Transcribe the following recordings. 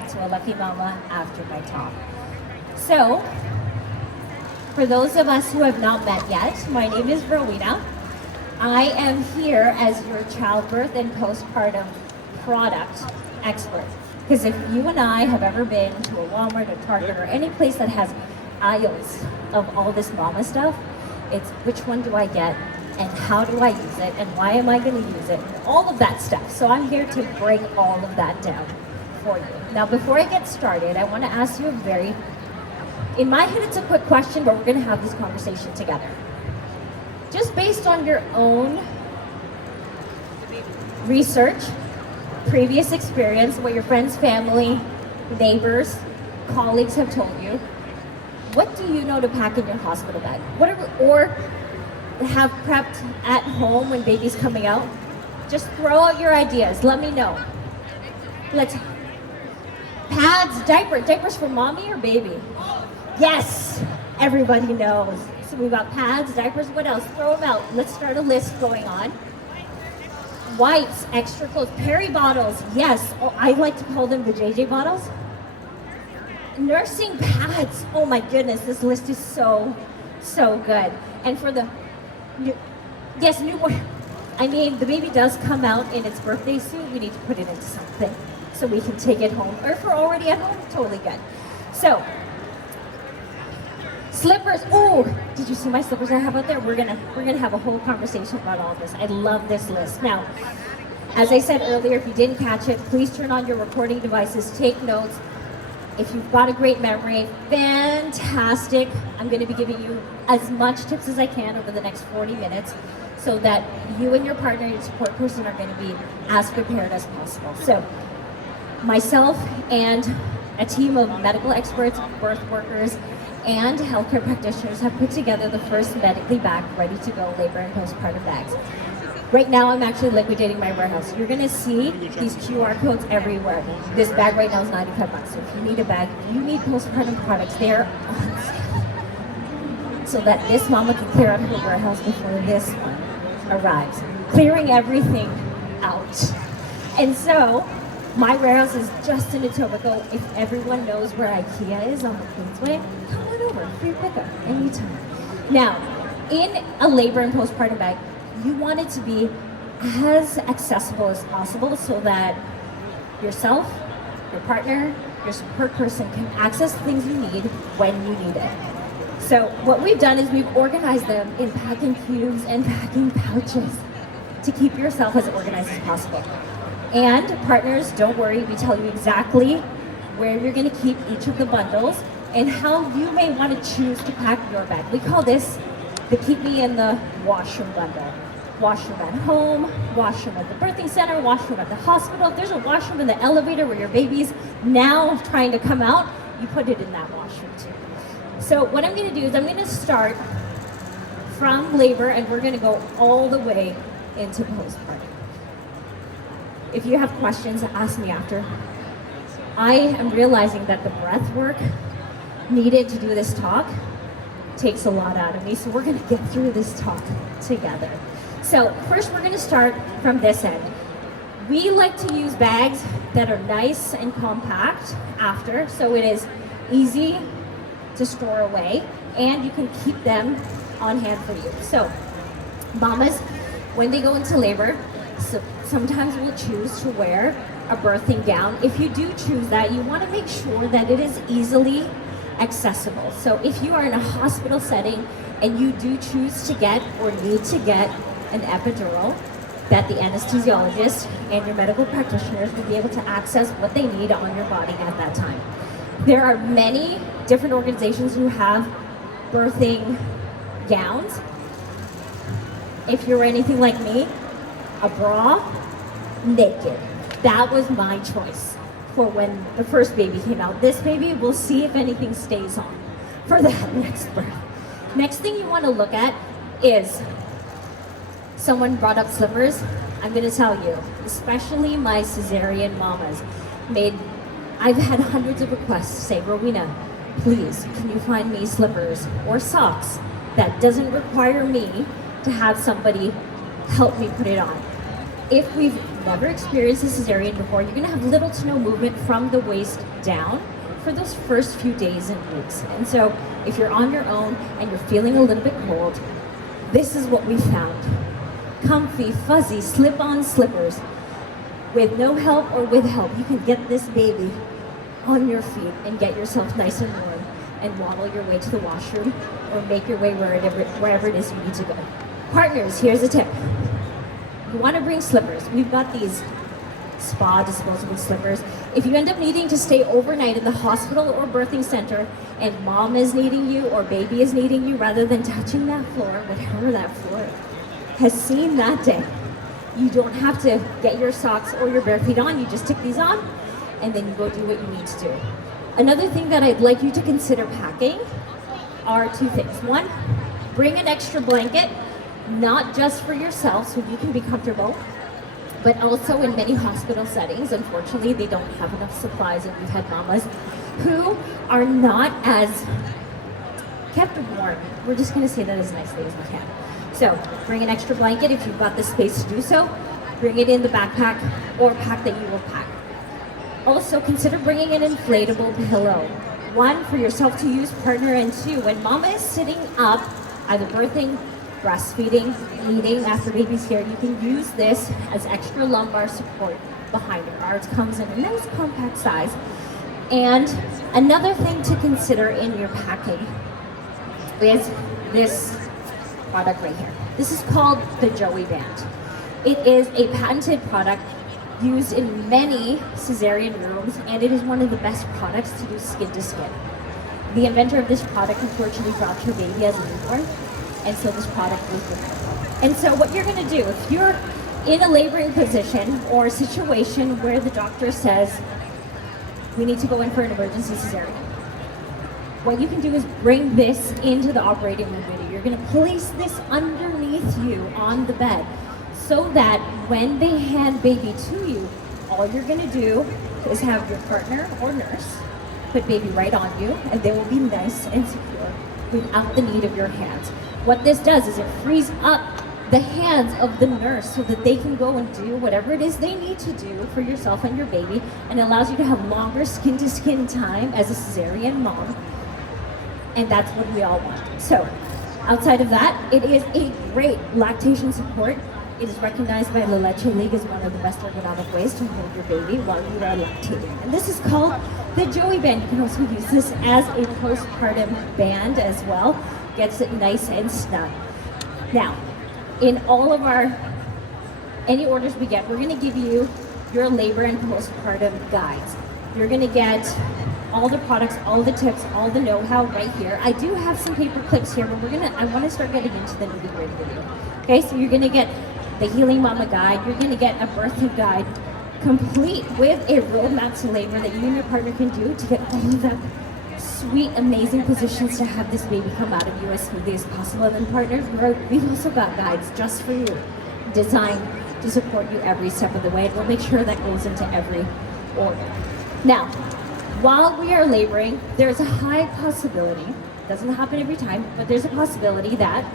back to a lucky mama after my talk. So, for those of us who have not met yet, my name is Rhowena. I am here as your childbirth and postpartum product expert. Because if you and I have ever been to a Walmart or Target or any place that has aisles of all this mama stuff, it's which one do I get and how do I use it and why am I going to use it and all of that stuff. So I'm here to break all of that down for you. Now before I get started, I want to ask you a very, in my head it's a quick question, but we're going to have this conversation together. Just based on your own research, previous experience, what your friends, family, neighbors, colleagues have told you, what do you know to pack in your hospital bag? Whatever, or have prepped at home when baby's coming out? Just throw out your ideas, let me know. Pads, diapers for mommy or baby? Yes, everybody knows. So we've got pads, diapers, what else? Throw them out. Let's start a list going on. Wipes, extra clothes, Peri bottles, yes. Oh, I like to call them VJJ bottles. Nursing pads, oh my goodness, this list is so good. And for the, newborn, I mean, the baby does come out in its birthday suit, we need to put it into something so we can take it home. Or if we're already at home, totally good. So, slippers, oh, did you see my slippers I have out there? We're gonna have a whole conversation about all this. I love this list. Now, as I said earlier, if you didn't catch it, please turn on your recording devices, take notes. If you've got a great memory, fantastic. I'm gonna be giving you as much tips as I can over the next 40 minutes so that you and your partner, your support person are gonna be as prepared as possible. So, myself and a team of medical experts, birth workers, and healthcare practitioners have put together the first medically bagged, ready to go labor and postpartum bags. Right now, I'm actually liquidating my warehouse. You're gonna see these QR codes everywhere. This bag right now is 95 bucks. So if you need a bag, you need postpartum products, they're on sale. So that this mama can clear out her warehouse before this one arrives. Clearing everything out. And so, my warehouse is just in Etobicoke. If everyone knows where IKEA is on the Queensway, come on over, free pickup, anytime. Now, in a labor and postpartum bag, you want it to be as accessible as possible so that yourself, your partner, your support person can access things you need when you need it. So what we've done is we've organized them in packing cubes and packing pouches to keep yourself as organized as possible. And partners, don't worry, we tell you exactly where you're gonna keep each of the bundles and how you may want to choose to pack your bag. We call this the Keep Me in the Washroom bundle. Washroom at home, washroom at the birthing center, washroom at the hospital. If there's a washroom in the elevator where your baby's now trying to come out, you put it in that washroom too. So what I'm gonna do is I'm gonna start from labor and we're gonna go all the way into postpartum. If you have questions, ask me after. I am realizing that the breath work needed to do this talk takes a lot out of me, so we're gonna get through this talk together. So first we're gonna start from this end. We like to use bags that are nice and compact after, so it is easy to store away and you can keep them on hand for you. So mamas, when they go into labor, sometimes we'll choose to wear a birthing gown. If you do choose that, you want to make sure that it is easily accessible. So if you are in a hospital setting and you do choose to get or need to get an epidural, that the anesthesiologist and your medical practitioners will be able to access what they need on your body at that time. There are many different organizations who have birthing gowns. If you're anything like me, a bra, naked. That was my choice for when the first baby came out. This baby, we'll see if anything stays on for that next birth. Next thing you want to look at is, someone brought up slippers. I'm going to tell you, especially my cesarean mamas, I've had hundreds of requests say, Rowena, please, can you find me slippers or socks that doesn't require me to have somebody help me put it on? If we've never experienced a cesarean before, you're gonna have little to no movement from the waist down for those first few days and weeks. And so if you're on your own and you're feeling a little bit cold, this is what we found. Comfy, fuzzy, slip-on slippers. With no help or with help, you can get this baby on your feet and get yourself nice and warm and waddle your way to the washroom or make your way wherever it is you need to go. Partners, here's a tip. You want to bring slippers. We've got these spa disposable slippers. If you end up needing to stay overnight in the hospital or birthing center and mom is needing you or baby is needing you, rather than touching that floor, whatever that floor has seen that day, you don't have to get your socks or your bare feet on. You just stick these on and then you go do what you need to do. Another thing that I'd like you to consider packing are two things. One, bring an extra blanket, not just for yourself so you can be comfortable, but also in many hospital settings, unfortunately, they don't have enough supplies, and we've had mamas who are not as kept warm. We're just gonna say that as nicely as we can. So bring an extra blanket if you've got the space to do so. Bring it in the backpack or pack that you will pack. Also consider bringing an inflatable pillow. One, for yourself to use, partner, and two, when mama is sitting up, either birthing, breastfeeding, eating after baby's here, you can use this as extra lumbar support behind her. Ours comes in a nice compact size. And another thing to consider in your packing is this product right here. This is called the Joey Band. It is a patented product used in many cesarean rooms, and it is one of the best products to do skin to skin. The inventor of this product unfortunately dropped her baby as a newborn, and so this product was born. And so what you're gonna do, if you're in a laboring position or a situation where the doctor says, we need to go in for an emergency cesarean, what you can do is bring this into the operating room with you. You're gonna place this underneath you on the bed so that when they hand baby to you, all you're gonna do is have your partner or nurse put baby right on you, and they will be nice and secure without the need of your hands. What this does is it frees up the hands of the nurse so that they can go and do whatever it is they need to do for yourself and your baby, and allows you to have longer skin to skin time as a cesarean mom. And that's what we all want. So outside of that, it is a great lactation support. It is recognized by the Leche League as one of the best ergonomic ways to hold your baby while you are lactating. And this is called the Joey Band. You can also use this as a postpartum band as well. Gets it nice and snug. Now, in all of any orders we get, we're gonna give you your labor and postpartum guides. You're gonna get all the products, all the tips, all the know-how right here. I do have some paper clips here, but I wanna start getting into the nitty-gritty with you. Okay, so you're gonna get the Healing Mama Guide, you're gonna get a birthing guide, complete with a roadmap to labor that you and your partner can do to get all of them sweet, amazing positions to have this baby come out of you as smoothly as possible. And then partners, we've also got guides just for you, designed to support you every step of the way. And we'll make sure that goes into every order. Now, while we are laboring, there's a high possibility, doesn't happen every time, but there's a possibility that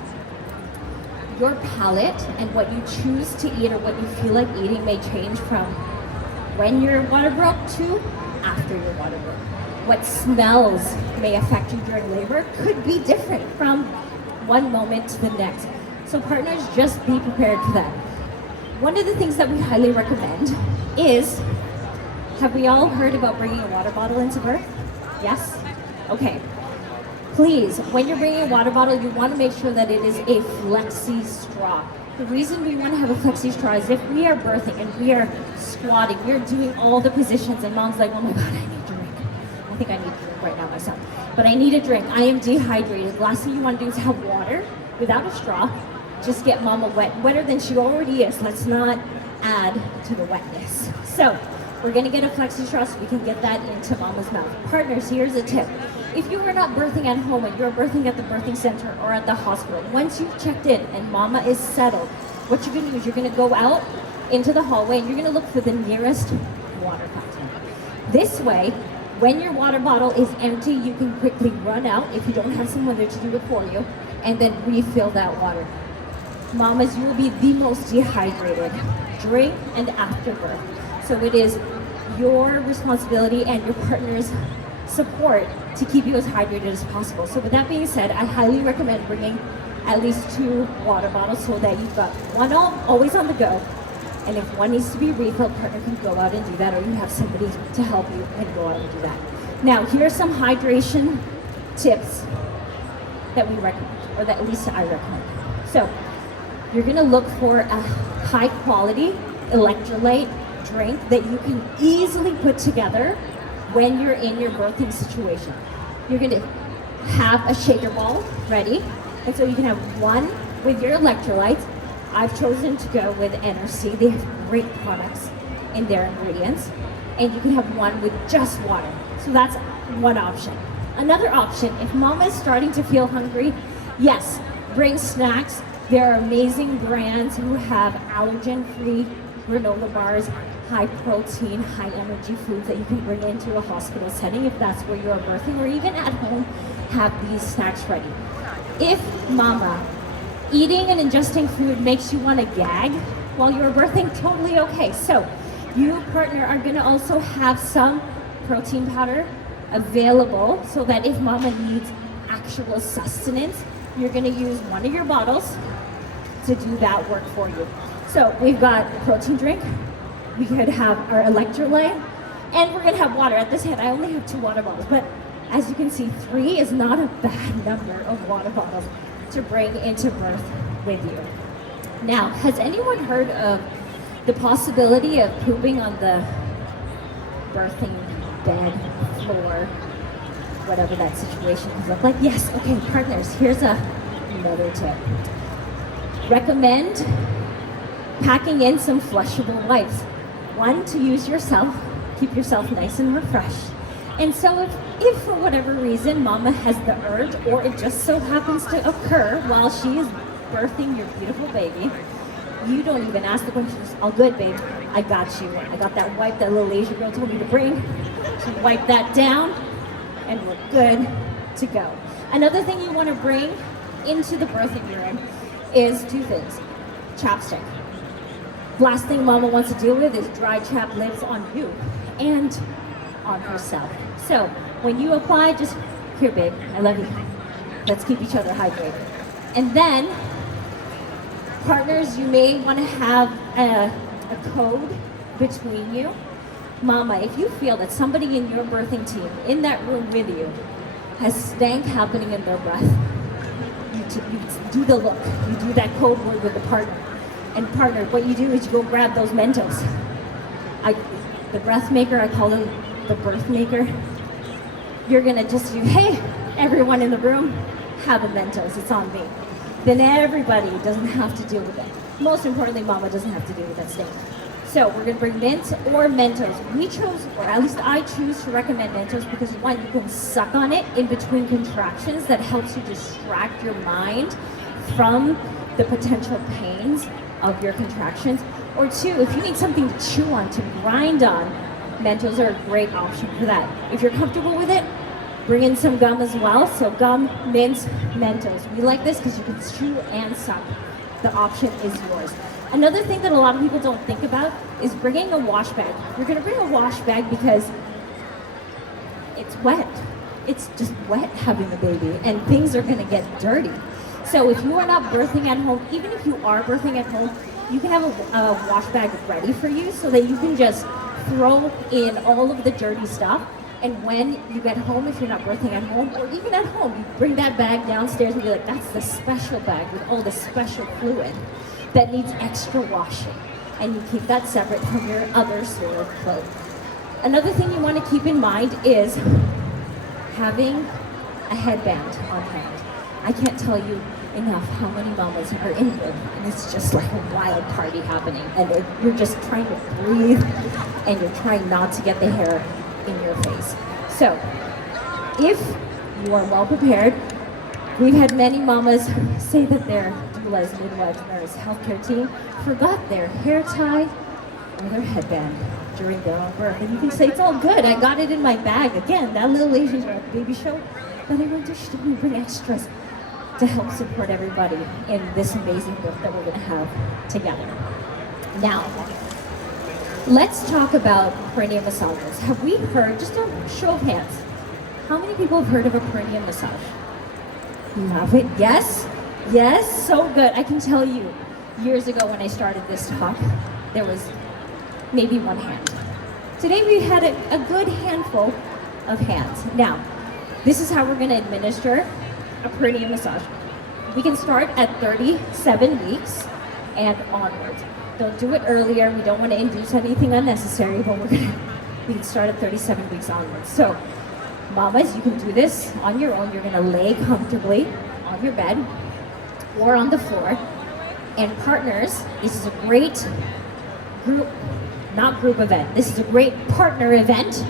your palate and what you choose to eat or what you feel like eating may change from when your water broke to after your water broke. What smells may affect you during labor could be different from one moment to the next. So partners, just be prepared for that. One of the things that we highly recommend is, have we all heard about bringing a water bottle into birth? Yes? Okay. Please, when you're bringing a water bottle, you want to make sure that it is a flexi straw. The reason we want to have a flexi straw is if we are birthing and we are squatting, we are doing all the positions, and mom's like, oh my God, I need a drink. I think I need a drink right now myself. But I need a drink. I am dehydrated. The last thing you want to do is have water without a straw. Just get mama wet. Wetter than she already is. Let's not add to the wetness. So we're going to get a flexi straw so we can get that into mama's mouth. Partners, here's a tip. If you are not birthing at home and you're birthing at the birthing center or at the hospital, once you've checked in and mama is settled, what you're going to do is you're going to go out into the hallway and you're going to look for the nearest water fountain. This way, when your water bottle is empty, you can quickly run out if you don't have someone there to do it for you, and then refill that water. mamas, you will be the most dehydrated during and after birth. So it is your responsibility and your partner's support to keep you as hydrated as possible. So with that being said, I highly recommend bringing at least 2 water bottles so that you've got one always on the go. And if one needs to be refilled, partner can go out and do that, or you have somebody to help you and go out and do that. Now, here are some hydration tips that we recommend, or that at least I recommend. So, you're gonna look for a high quality electrolyte drink that you can easily put together when you're in your birthing situation. You're gonna have a shaker ball ready, and so you can have one with your electrolytes. I've chosen to go with NRC. They have great products in their ingredients. And you can have one with just water. So that's one option. Another option, if mama is starting to feel hungry, yes, bring snacks. There are amazing brands who have allergen-free granola bars, high protein, high energy foods that you can bring into a hospital setting if that's where you are birthing, or even at home, have these snacks ready. If mama eating and ingesting food makes you want to gag while you're birthing, totally okay. So you, partner, are going to also have some protein powder available so that if mama needs actual sustenance, you're going to use one of your bottles to do that work for you. So we've got a protein drink, we could have our electrolyte, and we're going to have water. At this hand, I only have 2 water bottles, but as you can see, 3 is not a bad number of water bottles to bring into birth with you. Now, has anyone heard of the possibility of pooping on the birthing bed, floor, whatever that situation could look like? Yes, okay, partners, here's another tip. Recommend packing in some flushable wipes. One, to use yourself, keep yourself nice and refreshed. And so if for whatever reason mama has the urge, or it just so happens to occur while she is birthing your beautiful baby, you don't even ask the question. It's all good, babe. I got you. I got that wipe that little Asian girl told me to bring. She wiped that down, and we're good to go. Another thing you want to bring into the birthing room is 2 things. Chapstick. Last thing mama wants to deal with is dry chapped lips on you and on herself. So when you apply, just, here babe, I love you. Let's keep each other hydrated. And then, partners, you may want to have a code between you. Mama, if you feel that somebody in your birthing team, in that room with you, has stank happening in their breath, you do the look, you do that code word with the partner. And partner, what you do is you go grab those Mentos. The breath maker, I call them the birth maker. You're gonna just do, hey, everyone in the room, have a Mentos, it's on me. Then everybody doesn't have to deal with it. Most importantly, mama doesn't have to deal with that stink. So we're gonna bring mint or Mentos. We chose, or at least I choose to recommend Mentos because one, you can suck on it in between contractions. That helps you distract your mind from the potential pains of your contractions. Or 2, if you need something to chew on, to grind on, Mentos are a great option for that. If you're comfortable with it, bring in some gum as well. So gum, mints, Mentos. We like this because you can chew and suck. The option is yours. Another thing that a lot of people don't think about is bringing a wash bag. You're gonna bring a wash bag because it's wet. It's just wet having a baby and things are gonna get dirty. So if you are not birthing at home, even if you are birthing at home, you can have a wash bag ready for you so that you can just throw in all of the dirty stuff. And when you get home, if you're not birthing at home, or even at home, you bring that bag downstairs and be like, that's the special bag with all the special fluid that needs extra washing. And you keep that separate from your other soiled clothes. Another thing you want to keep in mind is having a headband on hand. I can't tell you enough how many mamas are in here, and it's just like a wild party happening. And you're just trying to breathe, and you're trying not to get the hair in your face. So, if you are well prepared, we've had many mamas say that their doulas, midwives, nurse, healthcare team forgot their hair tie or their headband during their own birth. And you can say, it's all good, I got it in my bag. Again, that little Asian girl at the baby show, but I went to, she didn't bring extras. to help support everybody in this amazing birth that we're going to have together. Now, let's talk about perineum massages. Have we heard, just a show of hands, how many people have heard of a perineum massage? Love it. Yes? Yes? So good. I can tell you, years ago when I started this talk, there was maybe one hand. Today we had a good handful of hands. Now, this is how we're going to administer a perineum massage. We can start at 37 weeks and onwards. Don't do it earlier. We don't want to induce anything unnecessary, but we can start at 37 weeks onwards. So, mamas, you can do this on your own. You're going to lay comfortably on your bed or on the floor. And partners, this is a great group, not group event. This is a great partner event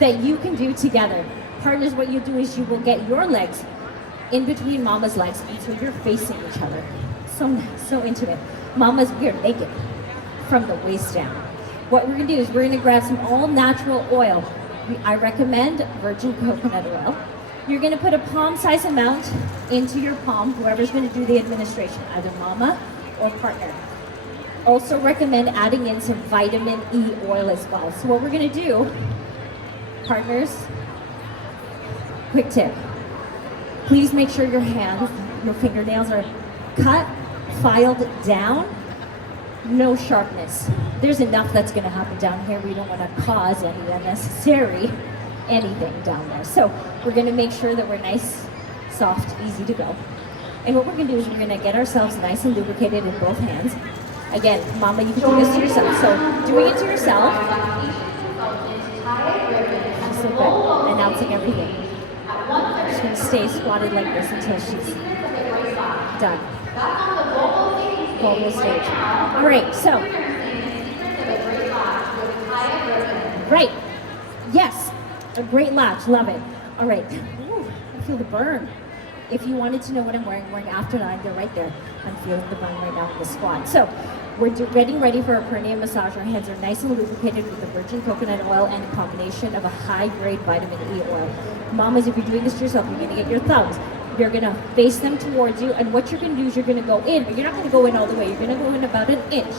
that you can do together. Partners, what you do is you will get your legs in between mama's legs, and so you're facing each other. So intimate. Mamas, we are naked from the waist down. What we're gonna do is we're gonna grab some all natural oil. I recommend virgin coconut oil. You're gonna put a palm-size amount into your palm, whoever's gonna do the administration, either mama or partner. Also recommend adding in some vitamin E oil as well. So what we're gonna do, partners, quick tip. Please make sure your hands, your fingernails are cut, filed down, no sharpness. There's enough that's gonna happen down here. We don't wanna cause any unnecessary anything down there. So we're gonna make sure that we're nice, soft, easy to go. And what we're gonna do is we're gonna get ourselves nice and lubricated in both hands. Again, mama, you can do this to yourself. So doing it to yourself, she's so good, announcing everything. She's gonna stay squatted like this until she's done. Global stage. Great, so. Right, yes, a great latch, love it. All right, ooh, I feel the burn. If you wanted to know what I'm wearing after 9, they're right there. I'm feeling the burn right now in the squat. So we're getting ready for a perineum massage. Our hands are nice and lubricated with the virgin coconut oil and a combination of a high-grade vitamin E oil. Mamas, if you're doing this to yourself, you're gonna get your thumbs. You're gonna face them towards you, and what you're gonna do is you're gonna go in, but you're not gonna go in all the way. You're gonna go in about an inch.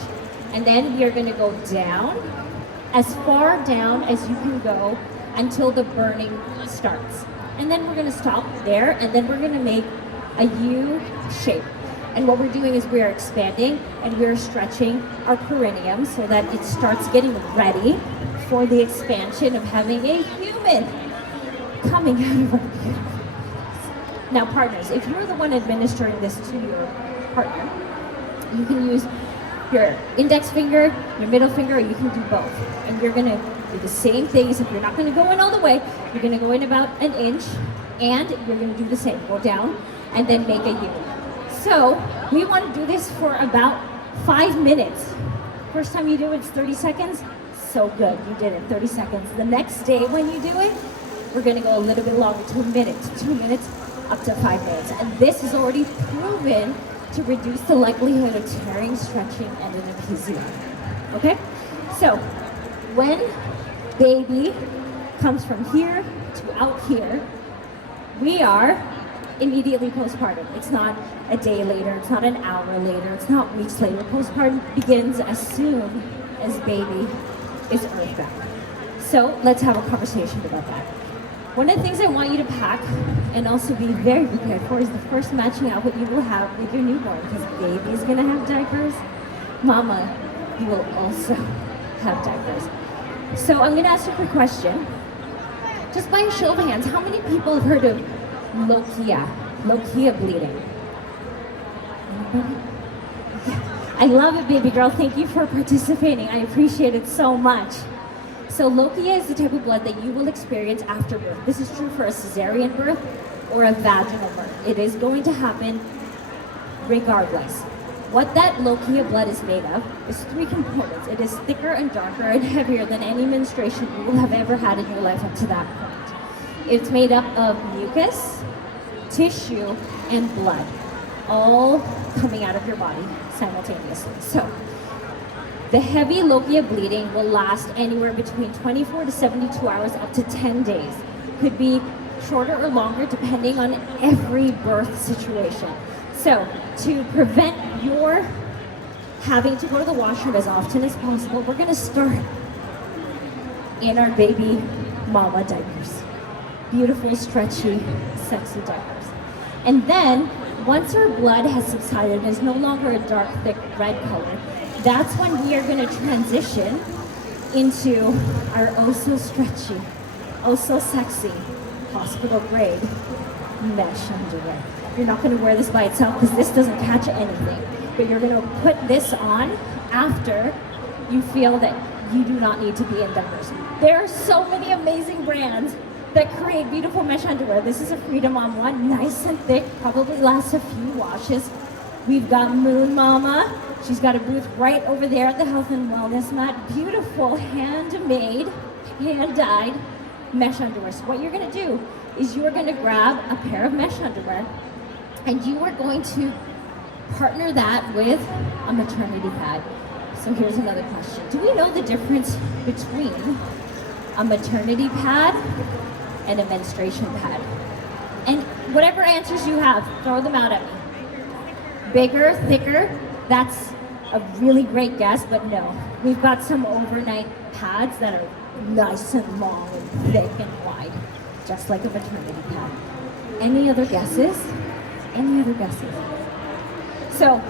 And then you're gonna go down, as far down as you can go until the burning starts. And then we're gonna stop there, and then we're gonna make a U shape. And what we're doing is we're expanding and we're stretching our perineum so that it starts getting ready for the expansion of having a human coming out of our beautiful. Now partners, if you're the one administering this to your partner, you can use your index finger, your middle finger, or you can do both. And you're gonna do the same things. If you're not gonna go in all the way, you're gonna go in about an inch, and you're gonna do the same. Go down and then make a U. So we want to do this for about 5 minutes. First time you do it, it's 30 seconds. So good, you did it, 30 seconds. The next day when you do it, we're gonna go a little bit longer, 2 minutes, 2 minutes, up to 5 minutes. And this is already proven to reduce the likelihood of tearing, stretching, and an episiotomy. Okay? So when baby comes from here to out here, we are immediately postpartum. It's not a day later, it's not an hour later, it's not weeks later. Postpartum begins as soon as baby is earthbound. So let's have a conversation about that. One of the things I want you to pack and also be very prepared for is the first matching outfit you will have with your newborn, because baby is gonna have diapers. Mama, you will also have diapers. So I'm gonna ask you a quick question. Just by a show of hands, how many people have heard of Lokia Bleeding? I love it, baby girl. Thank you for participating. I appreciate it so much. So Lokia is the type of blood that you will experience after birth. This is true for a cesarean birth or a vaginal birth. It is going to happen regardless. What that Lokia blood is made of is 3 components. It is thicker and darker and heavier than any menstruation you will have ever had in your life up to that point. It's made up of mucus, tissue, and blood, all coming out of your body simultaneously. So the heavy Lokia bleeding will last anywhere between 24 to 72 hours up to 10 days. Could be shorter or longer depending on every birth situation. So to prevent your having to go to the washroom as often as possible, we're gonna start in our baby mama diapers. Beautiful, stretchy, sexy diapers. And then, once our blood has subsided and is no longer a dark, thick red color, that's when we are gonna transition into our oh so stretchy, oh so sexy, hospital grade mesh underwear. You're not gonna wear this by itself because this doesn't catch anything, but you're gonna put this on after you feel that you do not need to be in diapers. There are so many amazing brands that create beautiful mesh underwear. This is a Freedom on one, nice and thick, probably lasts a few washes. We've got Moon Mama. She's got a booth right over there at the Health and Wellness Mat. Beautiful, handmade, hand-dyed mesh underwear. So what you're gonna do is you are gonna grab a pair of mesh underwear and you are going to partner that with a maternity pad. So here's another question. Do we know the difference between a maternity pad and a menstruation pad? And whatever answers you have, throw them out at me. Bigger, thicker, that's a really great guess, but no. We've got some overnight pads that are nice and long and thick and wide, just like a maternity pad. Any other guesses? Any other guesses? So,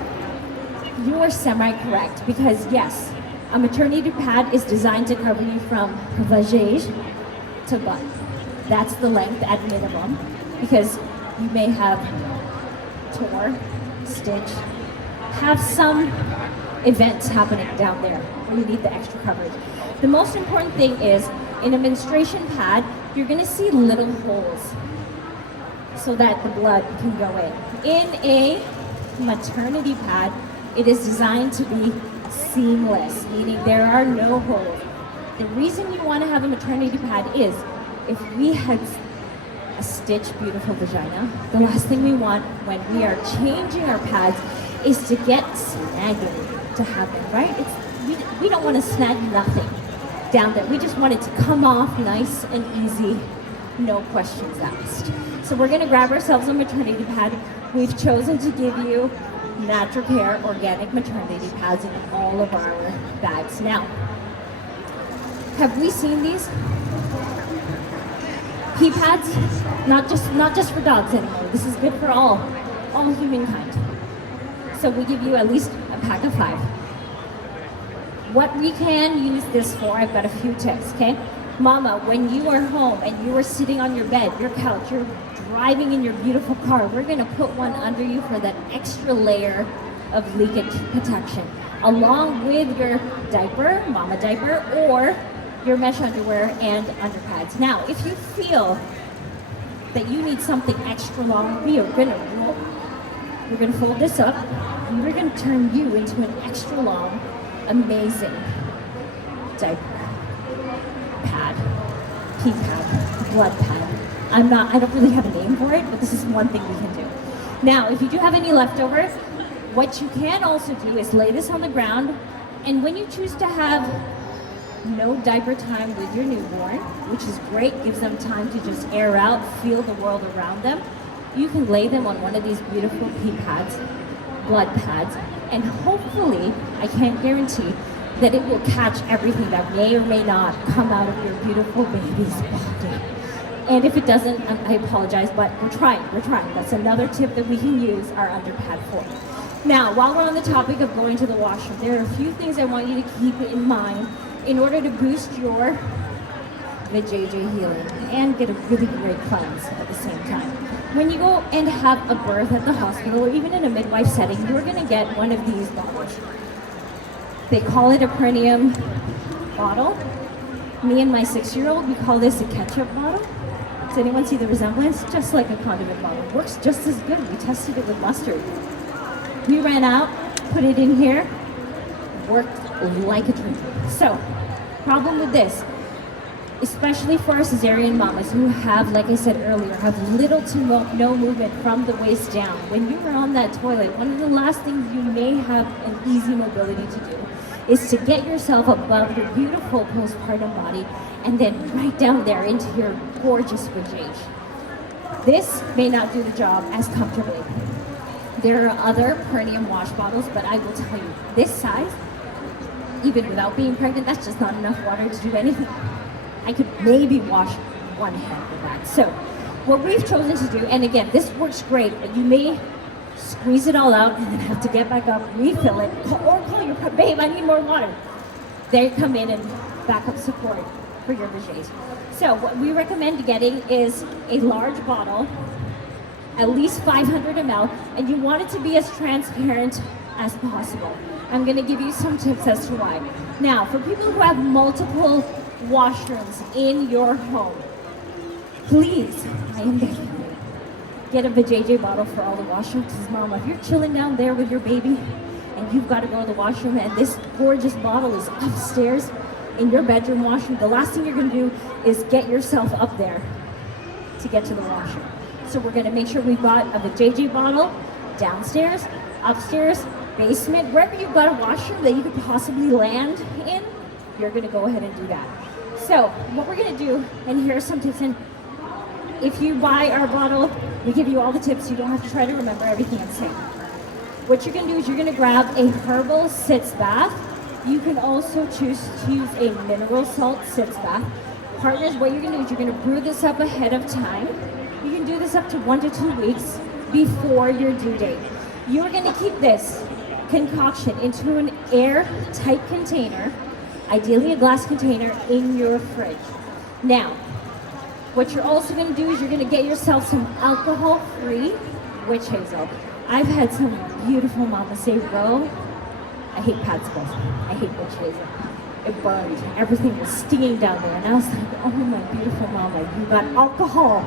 you are semi-correct because yes, a maternity pad is designed to cover you from VJJ to butt. That's the length at minimum because you may have tore, stitch, have some events happening down there where you need the extra coverage. The most important thing is in a menstruation pad, you're gonna see little holes so that the blood can go in. In a maternity pad, it is designed to be seamless, meaning there are no holes. The reason you want to have a maternity pad is if we had a stitched, beautiful vagina, the last thing we want when we are changing our pads is to get snagging to happen, right? We don't want to snag nothing down there. We just want it to come off nice and easy, no questions asked. So we're going to grab ourselves a maternity pad. We've chosen to give you Natural Care organic maternity pads in all of our bags. Now, have we seen these? Pee pads, not just for dogs anymore. This is good for all humankind. So we give you at least a pack of 5. What we can use this for, I've got a few tips, okay? Mama, when you are home and you are sitting on your bed, your couch, you're driving in your beautiful car, we're gonna put one under you for that extra layer of leakage protection, along with your diaper, mama diaper, or your mesh underwear and underpads. Now, if you feel that you need something extra long, we're gonna fold this up, and we're gonna turn you into an extra long, amazing diaper, pad, pee pad, blood pad. I don't really have a name for it, but this is one thing we can do. Now, if you do have any leftovers, what you can also do is lay this on the ground, and when you choose to have no diaper time with your newborn, which is great, gives them time to just air out, feel the world around them, you can lay them on one of these beautiful pee pads, blood pads, and hopefully, I can't guarantee, that it will catch everything that may or may not come out of your beautiful baby's body. And if it doesn't, I apologize, but we're trying. That's another tip that we can use our underpad for. Now, while we're on the topic of going to the washroom, there are a few things I want you to keep in mind in order to boost your VJJ healing and get a really great cleanse at the same time. When you go and have a birth at the hospital or even in a midwife setting, you're gonna get one of these bottles. They call it a perineum bottle. Me and my 6-year-old, we call this a ketchup bottle. Does anyone see the resemblance? Just like a condiment bottle. It works just as good. We tested it with mustard. We ran out, put it in here, worked like a dream. So, problem with this, especially for our cesarean mamas who have, like I said earlier, have little to no movement from the waist down. When you are on that toilet, one of the last things you may have an easy mobility to do is to get yourself above your beautiful postpartum body and then right down there into your gorgeous vajayjay. This may not do the job as comfortably. There are other perineum wash bottles, but I will tell you, this size, even without being pregnant, that's just not enough water to do anything. I could maybe wash one hand with that. So what we've chosen to do, and again, this works great, but you may squeeze it all out and then have to get back up, refill it, or call your babe, I need more water. They come in and backup support for your VJs. So what we recommend getting is a large bottle, at least 500 ml, and you want it to be as transparent as possible. I'm gonna give you some tips as to why. Now, for people who have multiple washrooms in your home, please, I am begging you, get a VJJ bottle for all the washrooms. Because mama, if you're chilling down there with your baby and you've got to go to the washroom and this gorgeous bottle is upstairs in your bedroom washroom, the last thing you're gonna do is get yourself up there to get to the washroom. So we're gonna make sure we've got a VJJ bottle downstairs, upstairs, basement, wherever you've got a washroom that you could possibly land in, you're gonna go ahead and do that. So what we're gonna do, and here are some tips, and if you buy our bottle, we give you all the tips, you don't have to try to remember everything I'm saying. What you're gonna do is you're gonna grab a Herbal Sit Bath. You can also choose to use a mineral salt Sit Bath. Partners, what you're gonna do is you're gonna brew this up ahead of time. You can do this up to 1 to 2 weeks before your due date. You're gonna keep this concoction into an airtight container, ideally a glass container, in your fridge. Now, what you're also gonna do is you're gonna get yourself some alcohol-free witch hazel. I've had some beautiful mamas say, Ro, I hate pads both. I hate witch hazel. It burned. Everything was stinging down there. And I was like, oh my beautiful mama, you got alcohol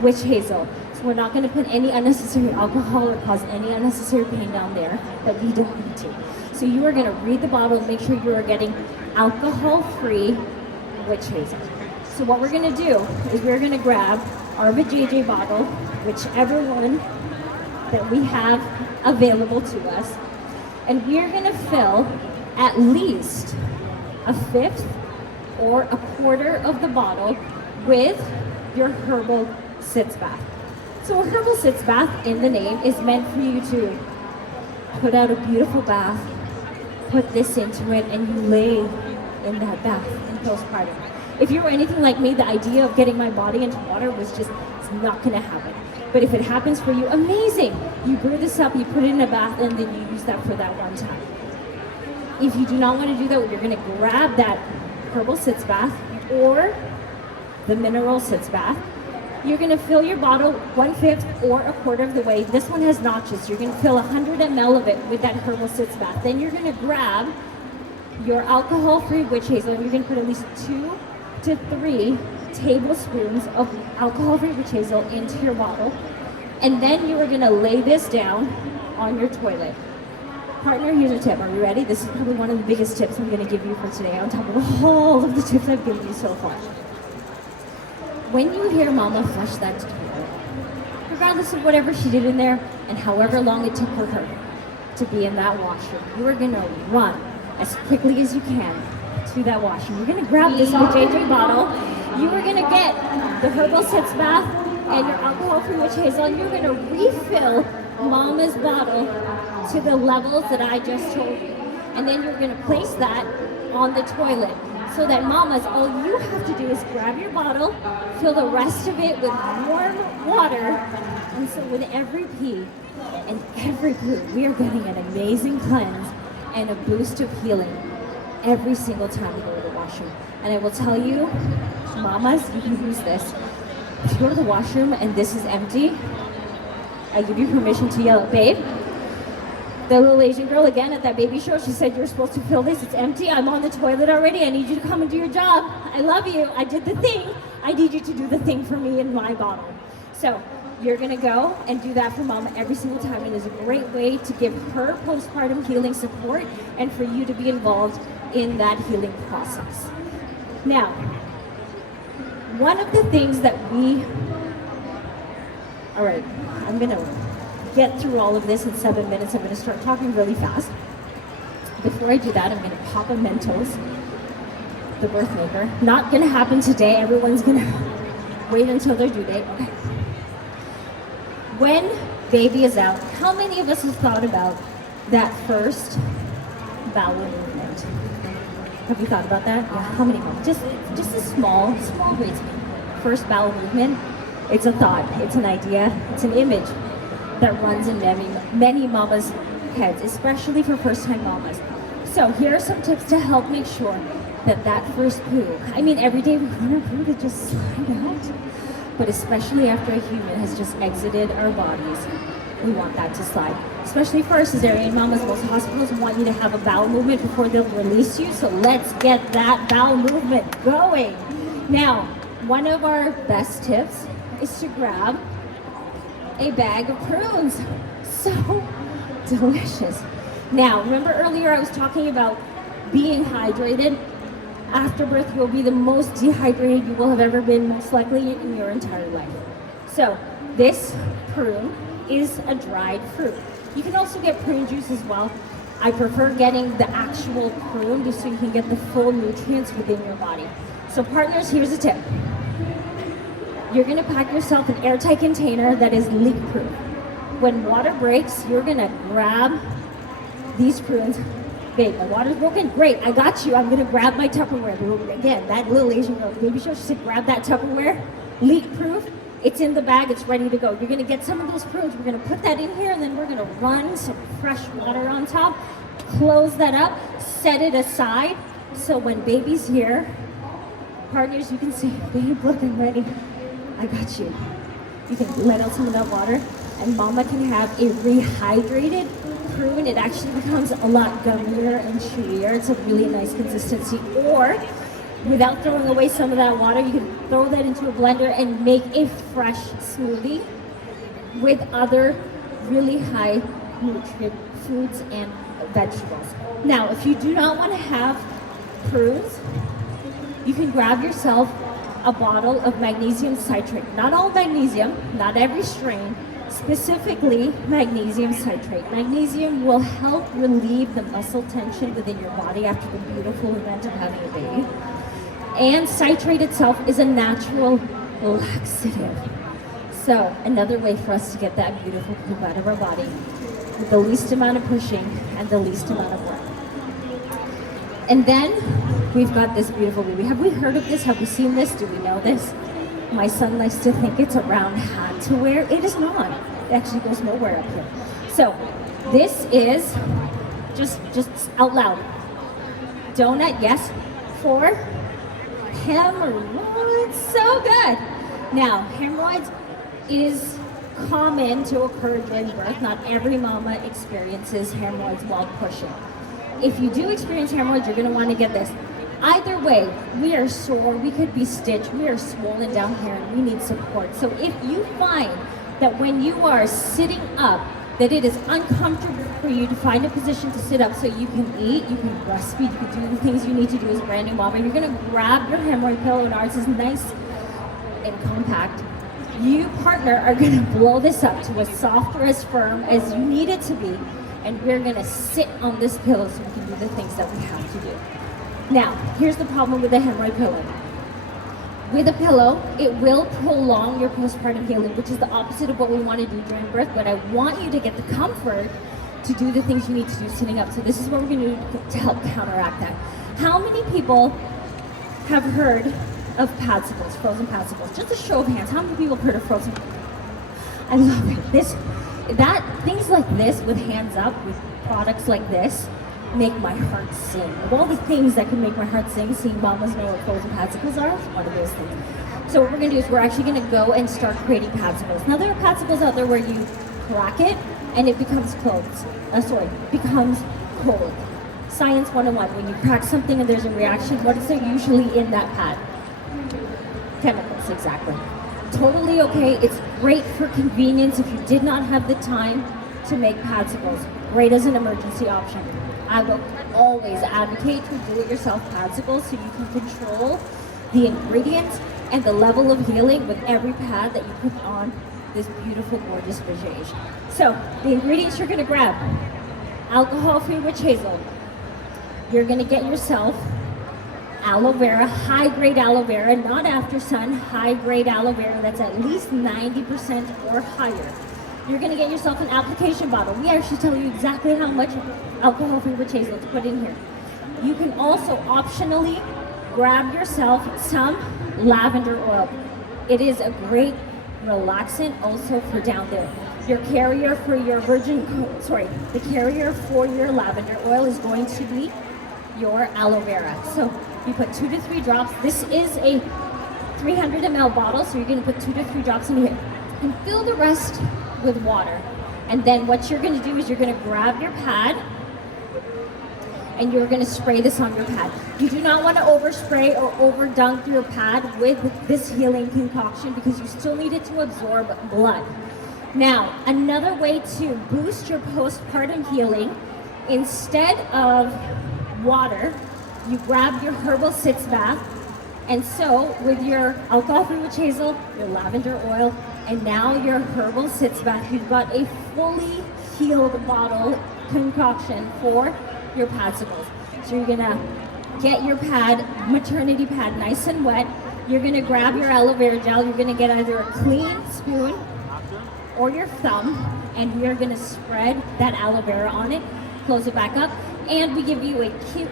witch hazel. So we're not gonna put any unnecessary alcohol or cause any unnecessary pain down there that we don't need to. So you are gonna read the bottle and make sure you are getting alcohol-free witch hazel. So what we're gonna do is we're gonna grab our VJJ bottle, whichever one that we have available to us, and we're gonna fill at least a fifth or a quarter of the bottle with your Herbal Sit Bath. So a Herbal Sit Bath, in the name, is meant for you to put out a beautiful bath, put this into it, and you lay in that bath in postpartum. If you were anything like me, the idea of getting my body into water was just, it's not gonna happen. But if it happens for you, amazing. You brew this up, you put it in a bath, and then you use that for that one time. If you do not want to do that, you're gonna grab that Herbal Sit Bath or the Mineral Sit Bath. You're gonna fill your bottle 1/5 or a quarter of the way. This one has notches. You're gonna fill 100 ml of it with that Herbal Sit Bath. Then you're gonna grab your alcohol-free witch hazel. You're gonna put at least 2 to 3 tablespoons of alcohol-free witch hazel into your bottle. And then you are gonna lay this down on your toilet. Partner, here's a tip. Are you ready? This is probably one of the biggest tips I'm gonna give you for today, on top of all of the tips I've given you so far. When you hear mama flush that toilet, regardless of whatever she did in there and however long it took for her to be in that washroom, you are gonna run as quickly as you can to that washroom. You're gonna grab this VJJ bottle. You are gonna get the Herbal Sit Bath and your alcohol-free witch hazel, and you're gonna refill mama's bottle to the levels that I just told you. And then you're gonna place that on the toilet so that mamas, all you have to do is grab your bottle, fill the rest of it with warm water, and so with every pee and every poo, we are getting an amazing cleanse and a boost of healing every single time we go to the washroom. And I will tell you, mamas, you can use this. If you go to the washroom and this is empty, I give you permission to yell at babe. The little Asian girl again at that baby show, she said, you're supposed to fill this, it's empty, I'm on the toilet already, I need you to come and do your job. I love you, I did the thing. I need you to do the thing for me in my bottle. So you're gonna go and do that for mama every single time, and it's a great way to give her postpartum healing support and for you to be involved in that healing process. Now, one of the things that all right, I'm gonna get through all of this in 7 minutes. I'm gonna start talking really fast. Before I do that, I'm gonna pop a Mentos, the birth maker. Not gonna happen today. Everyone's gonna wait until their due date. Okay. when baby is out, how many of us have thought about that first bowel movement? Have you thought about that? Yeah. How many more? Just a small ways. First bowel movement. It's a thought. It's an idea. It's an image that runs in many mamas' heads, especially for first-time mamas. So here are some tips to help make sure that first poo. I mean, every day we want our poo to just slide out, but especially after a human has just exited our bodies, we want that to slide. Especially for our cesarean mamas, most hospitals want you to have a bowel movement before they'll release you, so let's get that bowel movement going. Now, one of our best tips is to grab a bag of prunes. So delicious. Now, remember earlier I was talking about being hydrated? After birth, you'll be the most dehydrated you will have ever been, most likely in your entire life. So this prune is a dried fruit. You can also get prune juice as well. I prefer getting the actual prune just so you can get the full nutrients within your body. So partners, here's a tip. You're gonna pack yourself an airtight container that is leak-proof. When water breaks, you're gonna grab these prunes. Babe, my water's broken? Great, I got you. I'm gonna grab my Tupperware. Again, that little Asian girl, baby show, she said grab that Tupperware, leak-proof. It's in the bag, it's ready to go. You're gonna get some of those prunes, we're gonna put that in here, and then we're gonna run some fresh water on top, close that up, set it aside, so when baby's here, partners, you can say, babe, look, I'm ready. I got you. You can let out some of that water, and mama can have a rehydrated prune. It actually becomes a lot gummier and chewier. It's a really nice consistency. Or, without throwing away some of that water, you can throw that into a blender and make a fresh smoothie with other really high nutrient foods and vegetables. Now, if you do not want to have prunes, you can grab yourself a bottle of magnesium citrate. Not all magnesium, not every strain, specifically magnesium citrate. Magnesium will help relieve the muscle tension within your body after the beautiful event of having a baby. And citrate itself is a natural laxative. So another way for us to get that beautiful poop out of our body with the least amount of pushing and the least amount of work. And then we've got this beautiful baby. Have we heard of this? Have we seen this? Do we know this? My son likes to think it's a round hat to wear. It is not. It actually goes nowhere up here. So this is just out loud. Donut, yes, for hemorrhoids. So good. Now, hemorrhoids is common to occur during birth. Not every mama experiences hemorrhoids while pushing. If you do experience hemorrhoids, you're going to want to get this. Either way, we are sore, we could be stitched, we are swollen down here, and we need support. So if you find that when you are sitting up, that it is uncomfortable for you to find a position to sit up so you can eat, you can breastfeed, you can do the things you need to do as a brand new mom, and you're going to grab your hemorrhoid pillow, and ours is nice and compact. You, partner, are going to blow this up to as soft or as firm as you need it to be, and we're going to sit on this pillow so we can do the things that we have to do. Now, here's the problem with the hemorrhoid pillow. With a pillow, it will prolong your postpartum healing, which is the opposite of what we want to do during birth, but I want you to get the comfort to do the things you need to do sitting up. So this is what we're going to do to help counteract that. How many people have heard of padsicles, frozen padsicles? Just a show of hands, how many people have heard of frozen? I love it. Things like this with hands up, with products like this, make my heart sing. Of all the things that can make my heart sing, seeing mamas know what frozen padsicles are, it's one of those things. So what we're going to do is we're actually going to go and start creating padsicles. Now there are padsicles out there where you crack it and it becomes becomes cold. Science 101, when you crack something and there's a reaction, what is there usually in that pad? Chemicals, exactly. Totally okay. It's great for convenience if you did not have the time to make padsicles. Great as an emergency option. I will always advocate for do-it-yourself padsicles so you can control the ingredients and the level of healing with every pad that you put on this beautiful, gorgeous VJJ. So, the ingredients you're going to grab: alcohol-free witch hazel. You're going to get yourself aloe vera, high-grade aloe vera, not after sun, high-grade aloe vera that's at least 90% or higher. You're gonna get yourself an application bottle. We actually tell you exactly how much alcohol-free witch hazel to put in here. You can also optionally grab yourself some lavender oil. It is a great relaxant also for down there. Your carrier for your the carrier for your lavender oil is going to be your aloe vera. So you put 2 to 3 drops. This is a 300 ml bottle, so you're gonna put 2 to 3 drops in here and fill the rest with water. And then what you're gonna do is you're gonna grab your pad and you're gonna spray this on your pad. You do not wanna overspray or over dunk your pad with this healing concoction because you still need it to absorb blood. Now, another way to boost your postpartum healing, instead of water, you grab your Herbal Sit Bath, and so with your alcohol-free witch hazel, your lavender oil, and now your Herbal Sit Bath, you've got a fully healed bottle concoction for your padsicles. So you're gonna get your pad, maternity pad, nice and wet. You're gonna grab your aloe vera gel. You're gonna get either a clean spoon or your thumb, and we are gonna spread that aloe vera on it, close it back up, and we give you a cute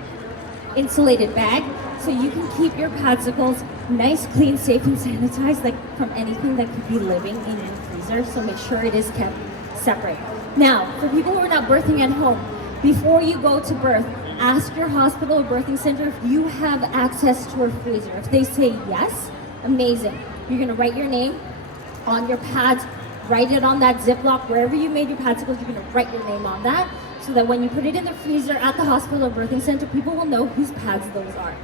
insulated bag so you can keep your padsicles nice, clean, safe, and sanitized, like from anything that could be living in your freezer. So make sure it is kept separate. Now, for people who are not birthing at home, before you go to birth, ask your hospital or birthing center if you have access to a freezer. If they say yes, amazing. You're gonna write your name on your pads, write it on that Ziploc, wherever you made your padsicles, you're gonna write your name on that so that when you put it in the freezer at the hospital or birthing center, people will know whose pads those are.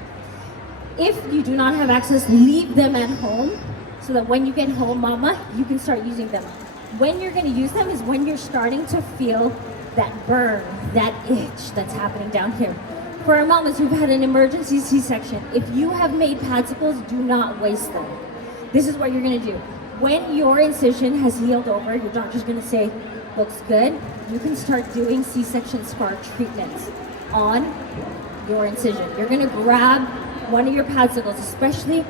If you do not have access, leave them at home so that when you get home, mama, you can start using them. When you're gonna use them is when you're starting to feel that burn, that itch that's happening down here. For our mamas who've had an emergency C-section, if you have made padsicles, do not waste them. This is what you're gonna do. When your incision has healed over, your doctor's gonna say, looks good, you can start doing C-section scar treatments on your incision. You're gonna grab one of your padsicles, especially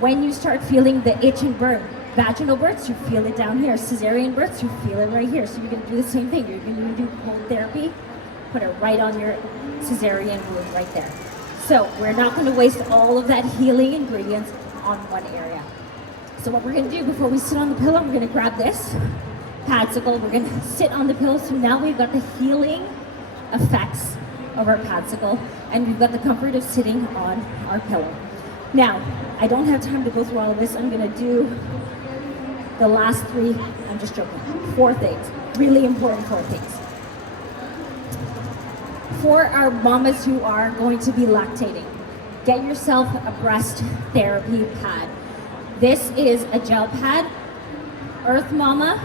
when you start feeling the itch and burn. Vaginal births, you feel it down here. Cesarean births, you feel it right here. So you're gonna do the same thing. You're gonna do cold therapy, put it right on your cesarean wound right there. So we're not gonna waste all of that healing ingredients on one area. So what we're gonna do before we sit on the pillow, we're gonna grab this padsicle, we're gonna sit on the pillow. So now we've got the healing effects of our padsicle, and we've got the comfort of sitting on our pillow. Now, I don't have time to go through all of this. I'm gonna do the last 3, I'm just joking, 4 things, really important 4 things. For our mamas who are going to be lactating, get yourself a breast therapy pad. This is a gel pad. Earth Mama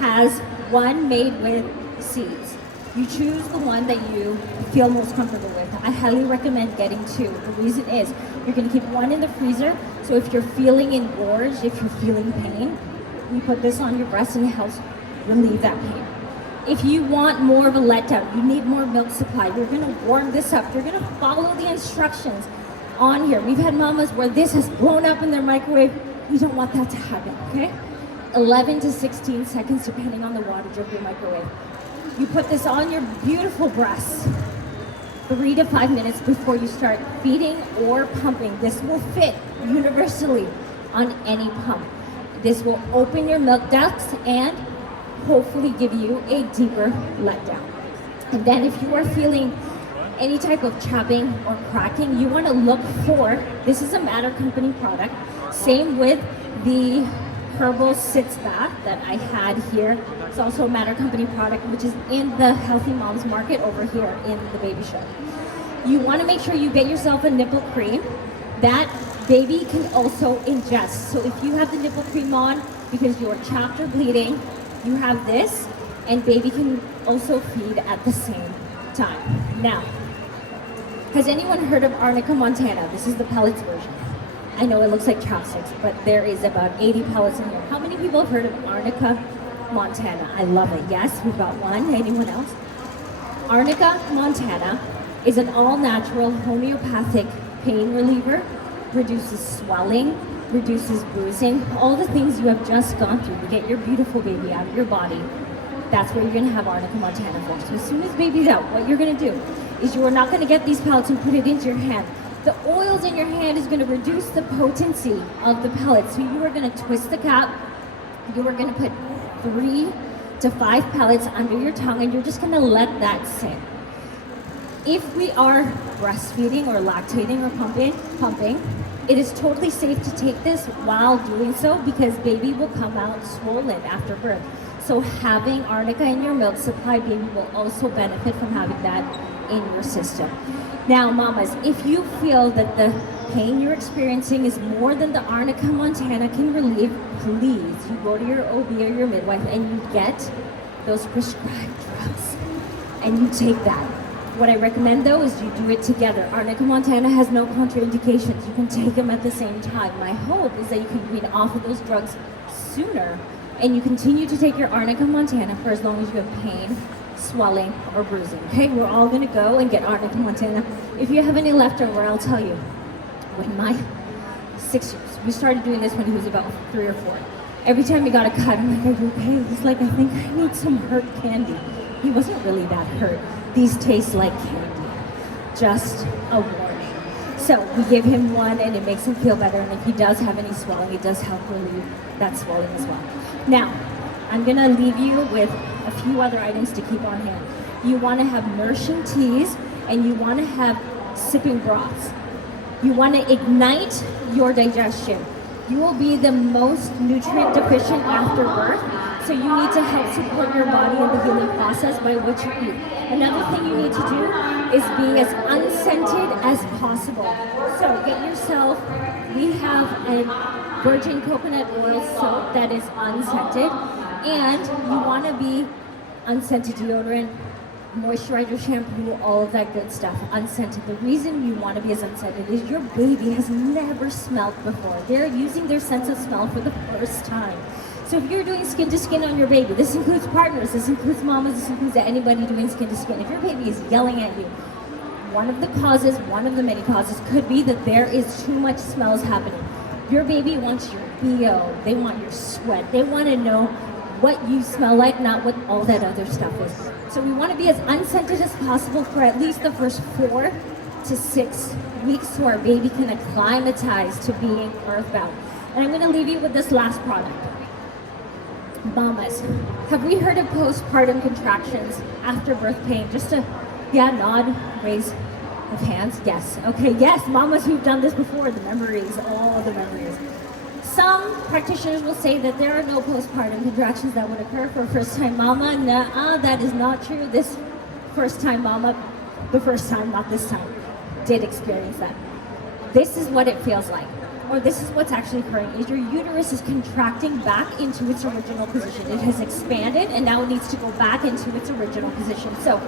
has one made with seeds. You choose the one that you feel most comfortable with. I highly recommend getting 2. The reason is you're gonna keep one in the freezer, so if you're feeling engorged, if you're feeling pain, you put this on your breast and it helps relieve that pain. If you want more of a letdown, you need more milk supply, you're gonna warm this up. You're gonna follow the instructions on here. We've had mamas where this has blown up in their microwave. You don't want that to happen, okay? 11 to 16 seconds, depending on the wattage of your microwave. You put this on your beautiful breasts 3 to 5 minutes before you start feeding or pumping. This will fit universally on any pump. This will open your milk ducts and hopefully give you a deeper letdown. And then if you are feeling any type of chapping or cracking, you want to look for, this is a Matter Company product, same with the Herbal Sit Bath that I had here. It's also a Matter Company product, which is in the Healthy Moms market over here in the baby show. You want to make sure you get yourself a nipple cream that baby can also ingest. So if you have the nipple cream on because you're chapped or bleeding, you have this, and baby can also feed at the same time. Now, has anyone heard of Arnica Montana? This is the pellets version. I know it looks like chopsticks, but there is about 80 pellets in here. How many people have heard of Arnica Montana? I love it. Yes, we've got one. Anyone else? Arnica Montana is an all-natural homeopathic pain reliever, reduces swelling, reduces bruising, all the things you have just gone through to get your beautiful baby out of your body. That's where you're gonna have Arnica Montana for. So as soon as baby's out, what you're gonna do is you are not gonna get these pellets and put it into your hand. The oils in your hand is gonna reduce the potency of the pellets. So you are gonna twist the cap, you are gonna put 3 to 5 pellets under your tongue, and you're just gonna let that sit. If we are breastfeeding or lactating or pumping, it is totally safe to take this while doing so because baby will come out swollen after birth. So having Arnica in your milk supply, baby will also benefit from having that in your system. Now, mamas, if you feel that the pain you're experiencing is more than the Arnica Montana can relieve, please, you go to your OB or your midwife and you get those prescribed drugs and you take that. What I recommend though is you do it together. Arnica Montana has no contraindications. You can take them at the same time. My hope is that you can wean off of those drugs sooner and you continue to take your Arnica Montana for as long as you have pain, swelling, or bruising. Okay, we're all gonna go and get Arnica Montana. If you have any leftover, I'll tell you. When my 6 years, we started doing this when he was about 3 or 4. Every time he got a cut, I'm like, are you okay? He's like, I think I need some hurt candy. He wasn't really that hurt. These taste like candy. Just a warning. So we give him one and it makes him feel better. And if he does have any swelling, it does help relieve that swelling as well. Now, I'm gonna leave you with a few other items to keep on hand. You wanna have nourishing teas and you wanna have sipping broths. You wanna ignite your digestion. You will be the most nutrient deficient after birth, so you need to help support your body in the healing process by what you eat. Another thing you need to do is be as unscented as possible. So get yourself, we have a virgin coconut oil soap that is unscented, and you wanna be unscented deodorant, moisturizer, shampoo, all of that good stuff, unscented. The reason you want to be as unscented is your baby has never smelled before. They're using their sense of smell for the first time. So if you're doing skin to skin on your baby, this includes partners, this includes mamas, this includes anybody doing skin to skin. If your baby is yelling at you, one of the causes, one of the many causes could be that there is too much smells happening. Your baby wants your BO, they want your sweat, they want to know what you smell like, not what all that other stuff is. So we want to be as unscented as possible for at least the first 4 to 6 weeks so our baby can acclimatize to being earthbound. And I'm going to leave you with this last product. Mamas, have we heard of postpartum contractions after birth pain? Just a, nod, raise of hands, yes. Okay, yes, mamas who've done this before, the memories, all the memories. Some practitioners will say that there are no postpartum contractions that would occur for a first-time mama. Nuh-uh, that is not true. This first-time mama, the first time, not this time, did experience that. This is what it feels like, or this is what's actually occurring, is your uterus is contracting back into its original position. It has expanded, and now it needs to go back into its original position. So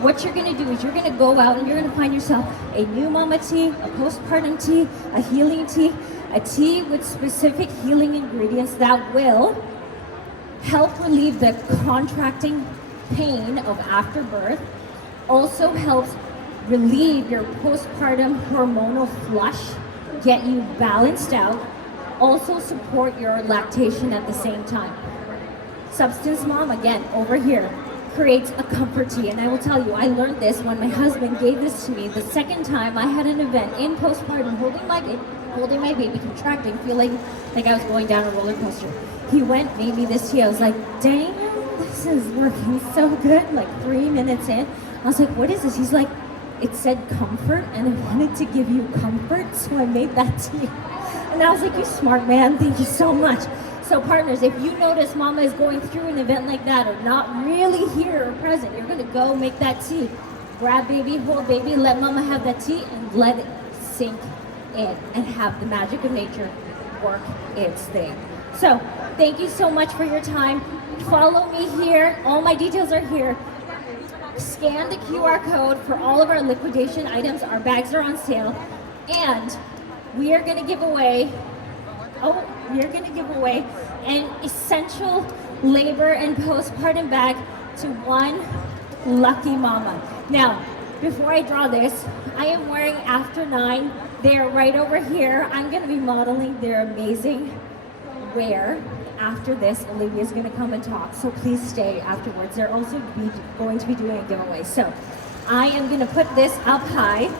what you're gonna do is you're gonna go out and you're gonna find yourself a new mama tea, a postpartum tea, a healing tea, a tea with specific healing ingredients that will help relieve the contracting pain of afterbirth, also helps relieve your postpartum hormonal flush, get you balanced out, also support your lactation at the same time. Substance Mom, again, over here, creates a comfort tea. And I will tell you, I learned this when my husband gave this to me the second time I had an event in postpartum, holding my baby, contracting, feeling like I was going down a roller coaster. He made me this tea. I was like, dang, this is working so good. Like 3 minutes in, I was like, what is this? He's like, it said comfort, and I wanted to give you comfort, so I made that tea. And I was like, you smart man, thank you so much. So partners, if you notice mama is going through an event like that or not really here or present, you're gonna go make that tea. Grab baby, hold baby, let mama have that tea and let it sink in and have the magic of nature work its thing. So thank you so much for your time. Follow me here, all my details are here. Scan the QR code for all of our liquidation items. Our bags are on sale. And we are gonna give away an essential labor and postpartum bag to one lucky mama. Now, before I draw this, I am wearing after 9 They're right over here. I'm going to be modeling their amazing wear. After this, Olivia's going to come and talk, so please stay afterwards. They're also going to be doing a giveaway. So I am going to put this up high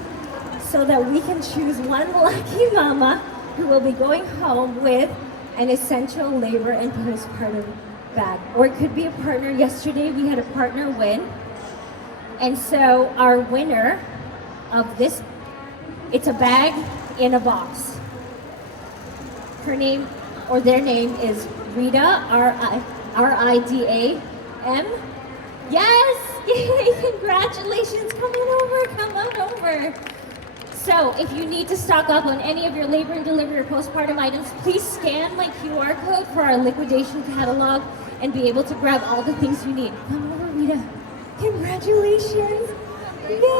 so that we can choose one lucky mama who will be going home with an essential labor and postpartum bag. Or it could be a partner. Yesterday we had a partner win. And so our winner of this, it's a bag in a box. Her name, or their name is Rita, R-I-D-A-M. Yes! Yay! Congratulations! Come on over. So if you need to stock up on any of your labor and delivery or postpartum items, please scan my QR code for our liquidation catalog and be able to grab all the things you need. Come over, Rita. Congratulations! Yay!